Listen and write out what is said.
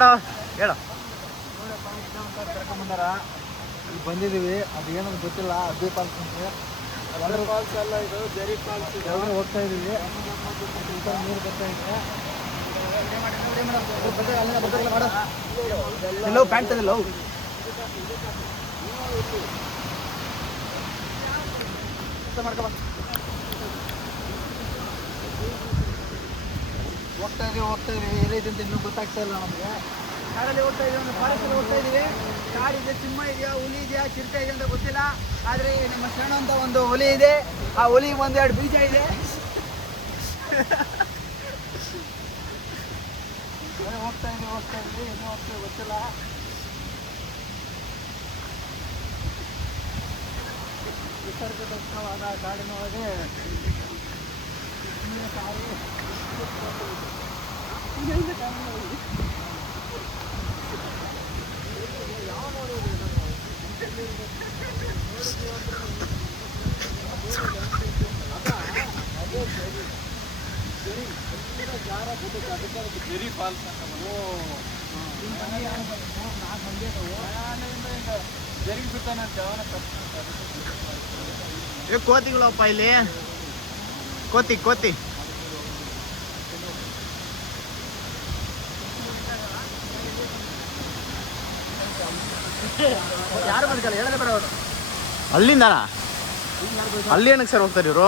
ಹೇಳ ಕರ್ಕೊಂಡ್ಬಂದಾರ ಇಲ್ಲಿ ಬಂದಿದ್ದೀವಿ ಅದು ಏನಂತ ಗೊತ್ತಿಲ್ಲ ಅಬ್ಬಿ ಫಾಲ್ಸ್ ಅಂತ ಫಾಲ್ಸ್ ಅಲ್ಲ ಇದು ಜರಿ ಫಾಲ್ಸ್ ಎಲ್ಲರೂ ಹೋಗ್ತಾ ಇದ್ದೀವಿ ನೀರು ಬರ್ತಾ ಇದೆ ಎಲ್ಲೋ ಪ್ಯಾಂಟ್ ತಂದಿಲ್ಲ ಮಾಡ್ಕೊ ಹೋಗ್ತಾ ಇದೀವಿ ಎಲ್ಲೈತೆ ಅಂತ ಇನ್ನೂ ಗೊತ್ತಾಗ್ತಾ ಇಲ್ಲ ನಮಗೆ ಕಾಡಲ್ಲಿ ಹೋಗ್ತಾ ಇದೀವಿ ಒಂದು ಫಾರೆಸ್ಟಲ್ಲಿ ಹೋಗ್ತಾ ಇದೀವಿ ಕಾಡಿದೆ ಸಿಂಹ ಇದೆಯಾ ಹುಲಿ ಇದೆಯಾ ಚಿರತೆ ಇದೆ ಅಂತ ಗೊತ್ತಿಲ್ಲ ಆದರೆ ನಮ್ಮ ಶರಣ ಅಂತ ಒಂದು ಹುಲಿ ಇದೆ ಆ ಹುಲಿಗೆ ಒಂದೆರಡು ಬೀಜ ಇದೆ ಹೋಗ್ತಾ ಇದೀವಿ ಇನ್ನೂ ಹೋಗ್ತೀವಿ ಗೊತ್ತಿಲ್ಲ ನಿಸರ್ಗದತ್ತವಾದ ಕಾಡಿನೊಳಗೆ ಸಾರಿ ಜರಿ ಫಾಲ್ಸ್ ಜರಿಗೆ ಬಿಡ್ತಾನಂತ ಕೋತಿಗಳಪ್ಪ ಇಲ್ಲಿ ಕೋತಿ ಯಾರು ಬರ್ಕಲ್ಲ ಹೇಳದೆ ಬರೋರು ಅಲ್ಲಿಂದ ಅಲ್ಲಿ ಏನಕ್ಕೆ ಸರ್ ಹೋಗ್ತಾರೆ ಇವರು